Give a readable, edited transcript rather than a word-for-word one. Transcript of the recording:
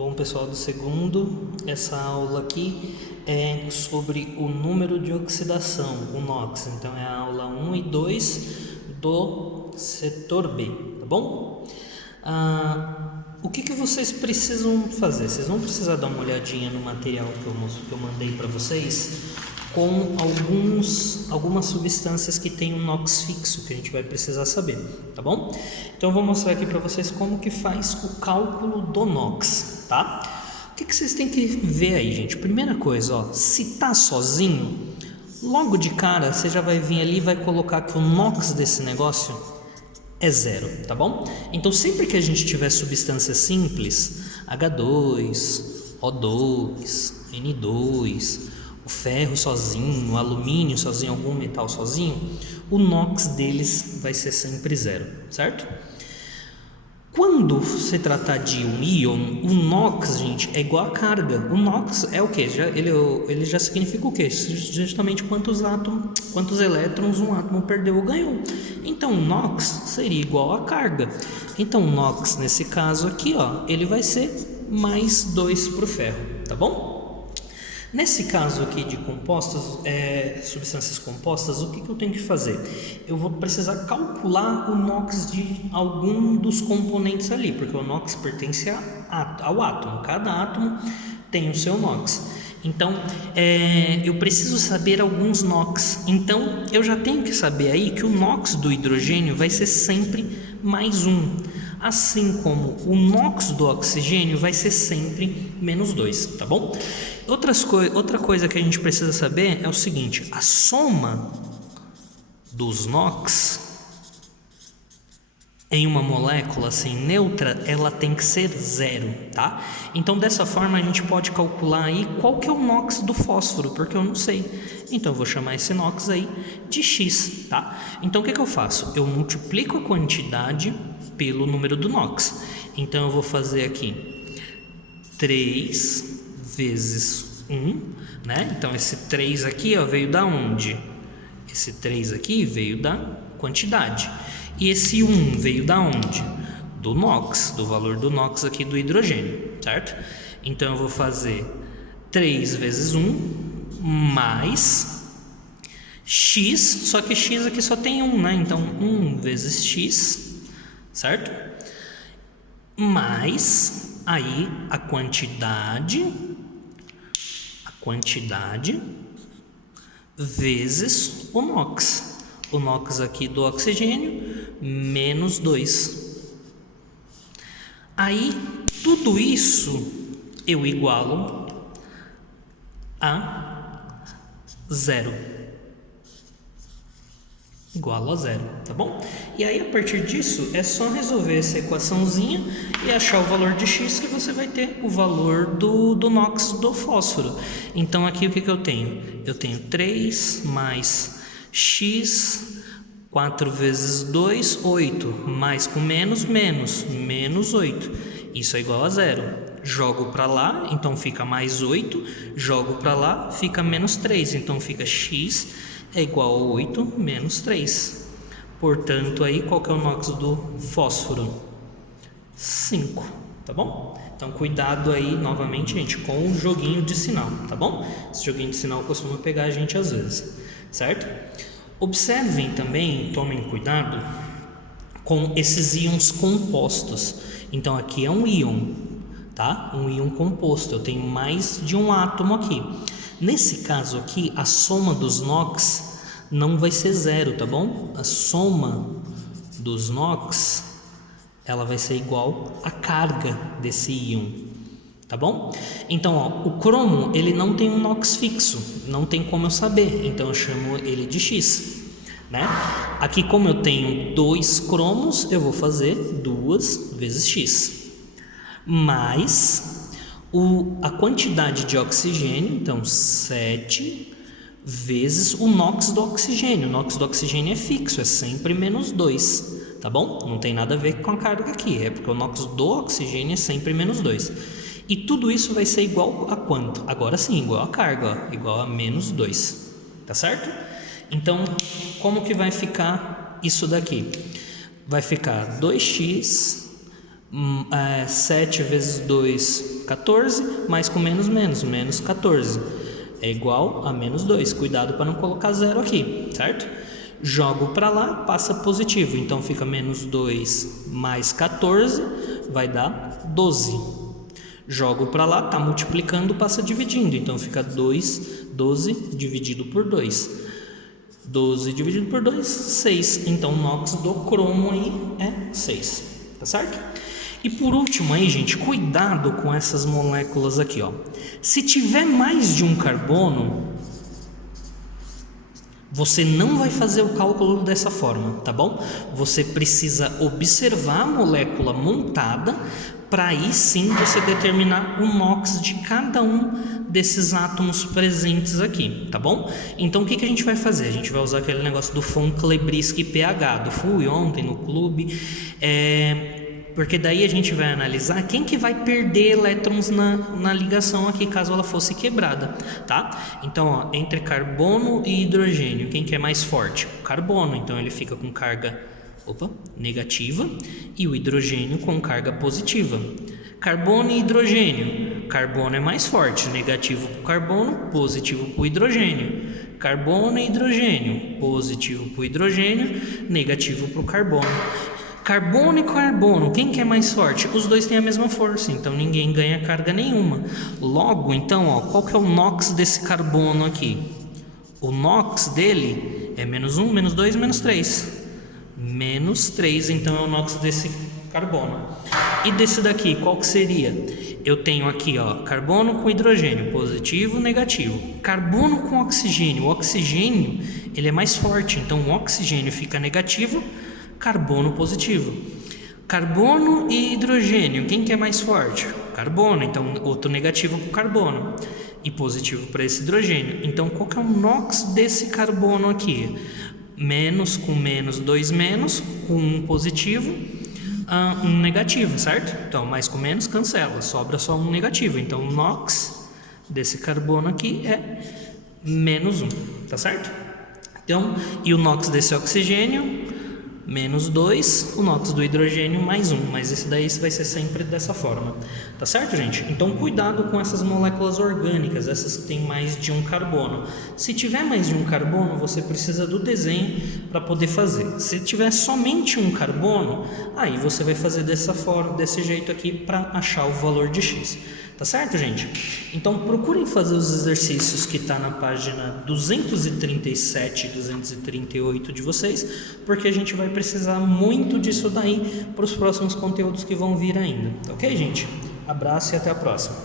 Bom, pessoal do segundo, essa aula aqui é sobre o número de oxidação, o NOx. Então é a aula 1 e 2 do setor B, tá bom? O que vocês precisam fazer? Vocês vão precisar dar uma olhadinha no material que eu mandei para vocês com algumas substâncias que tem um NOx fixo, que a gente vai precisar saber, tá bom? Então eu vou mostrar aqui para vocês como que faz o cálculo do NOx, tá? O que vocês têm que ver aí, gente? Primeira coisa, ó, se tá sozinho, logo de cara você já vai vir ali e vai colocar que o NOx desse negócio é 0, tá bom? Então sempre que a gente tiver substância simples, H2, O2, N2, o ferro sozinho, o alumínio sozinho, algum metal sozinho, o NOx deles vai ser sempre 0, certo? Quando se tratar de um íon, o NOx, gente, é igual a carga. O NOx é o quê? Ele já significa o quê? Justamente quantos elétrons um átomo perdeu ou ganhou. Então, o NOx seria igual a carga. Então, o NOx, nesse caso aqui, ó, ele vai ser mais 2 para o ferro, tá bom? Nesse caso aqui de compostos, substâncias compostas, o que eu tenho que fazer? Eu vou precisar calcular o NOx de algum dos componentes ali, porque o NOx pertence ao átomo. Cada átomo tem o seu NOx. Então, eu preciso saber alguns NOx. Então, eu já tenho que saber aí que o NOx do hidrogênio vai ser sempre mais 1. Assim como o NOx do oxigênio vai ser sempre menos 2, tá bom? Outra coisa que a gente precisa saber é o seguinte: a soma dos NOx em uma molécula assim neutra, ela tem que ser 0, tá? Então dessa forma a gente pode calcular aí qual que é o NOx do fósforo, porque eu não sei. Então eu vou chamar esse NOx aí de X, tá? Então o que eu faço? Eu multiplico a quantidade pelo número do NOx. Então eu vou fazer aqui 3 vezes 1, né? Então esse 3 aqui, ó, veio da onde? Esse 3 aqui veio da quantidade. E esse 1 veio da onde? Do NOx, do valor do NOx aqui do hidrogênio, certo? Então eu vou fazer 3 vezes 1 mais X, só que X aqui só tem 1, né? Então 1 vezes X, certo? Mais aí a quantidade vezes o NOx. O NOx aqui do oxigênio, menos 2. Aí, tudo isso eu igualo a 0. Igualo a 0, tá bom? E aí, a partir disso, é só resolver essa equaçãozinha e achar o valor de X, que você vai ter o valor do NOx do fósforo. Então, aqui o que eu tenho? Eu tenho 3 mais X, 4 vezes 2, 8, mais com menos, menos 8. Isso é igual a 0. Jogo para lá, então fica mais 8. Jogo para lá, fica menos 3. Então fica X é igual a 8 menos 3. Portanto, aí qual que é o NOx do fósforo? 5, tá bom? Então, cuidado aí, novamente, gente, com o joguinho de sinal, tá bom? Esse joguinho de sinal costuma pegar a gente às vezes, certo? Observem também, tomem cuidado com esses íons compostos. Então, aqui é um íon, tá? Um íon composto, eu tenho mais de um átomo aqui. Nesse caso aqui, a soma dos NOx não vai ser 0, tá bom? A soma dos NOx, ela vai ser igual à carga desse íon, tá bom? Então, ó, o cromo, ele não tem um NOx fixo, não tem como eu saber, então eu chamo ele de X, né? Aqui, como eu tenho 2 cromos, eu vou fazer 2 vezes X, mais a quantidade de oxigênio, então 7 vezes o NOx do oxigênio. O NOx do oxigênio é fixo, é sempre menos 2, tá bom? Não tem nada a ver com a carga aqui, é porque o NOx do oxigênio é sempre menos 2. E tudo isso vai ser igual a quanto? Agora sim, igual a carga, ó, igual a menos 2, tá certo? Então, como que vai ficar isso daqui? Vai ficar 2x, 7 vezes 2, 14, mais com menos, menos 14. É igual a menos 2. Cuidado para não colocar zero aqui, certo? Jogo para lá, passa positivo. Então fica menos 2 mais 14, vai dar 12. Jogo para lá, está multiplicando, passa dividindo. Então fica 12 dividido por 2. 12 dividido por 2, 6. Então o NOx do cromo aí é 6. Tá certo? E por último aí, gente, cuidado com essas moléculas aqui, ó. Se tiver mais de um carbono, você não vai fazer o cálculo dessa forma, tá bom? Você precisa observar a molécula montada para aí sim você determinar o NOx de cada um desses átomos presentes aqui, tá bom? Então o que a gente vai fazer? A gente vai usar aquele negócio do von Klebriski pH, do fui ontem no clube, porque daí a gente vai analisar quem que vai perder elétrons na ligação aqui, caso ela fosse quebrada, tá? Então, ó, entre carbono e hidrogênio, quem que é mais forte? O carbono, então ele fica com carga negativa, e o hidrogênio com carga positiva. Carbono e hidrogênio, carbono é mais forte, negativo para o carbono, positivo para o hidrogênio. Carbono e hidrogênio, positivo para o hidrogênio, negativo para o carbono. Carbono e carbono, quem que é mais forte? Os dois têm a mesma força, então ninguém ganha carga nenhuma. Logo, então, ó, qual que é o NOx desse carbono aqui? O NOx dele é menos 1, menos 2, menos 3. Menos 3, então é o NOx desse carbono. E desse daqui, qual que seria? Eu tenho aqui, ó, carbono com hidrogênio, positivo, negativo. Carbono com oxigênio. O oxigênio, ele é mais forte, então o oxigênio fica negativo, carbono positivo. Carbono e hidrogênio, quem que é mais forte? Carbono, então outro negativo para o carbono e positivo para esse hidrogênio. Então qual que é o NOx desse carbono aqui? Menos com menos, 2 menos, com 1 positivo, 1 negativo, certo? Então mais com menos cancela, sobra só 1 negativo. Então o NOx desse carbono aqui é menos 1, tá certo? Então, e o NOx desse oxigênio, menos 2, o NOx do hidrogênio mais 1, mas esse daí vai ser sempre dessa forma, tá certo, gente? Então cuidado com essas moléculas orgânicas, essas que tem mais de um carbono. Se tiver mais de um carbono, você precisa do desenho para poder fazer. Se tiver somente um carbono, aí você vai fazer dessa forma, desse jeito aqui, para achar o valor de X. Tá certo, gente? Então procurem fazer os exercícios que está na página 237 e 238 de vocês, porque a gente vai precisar muito disso daí para os próximos conteúdos que vão vir ainda. Ok, gente? Abraço e até a próxima.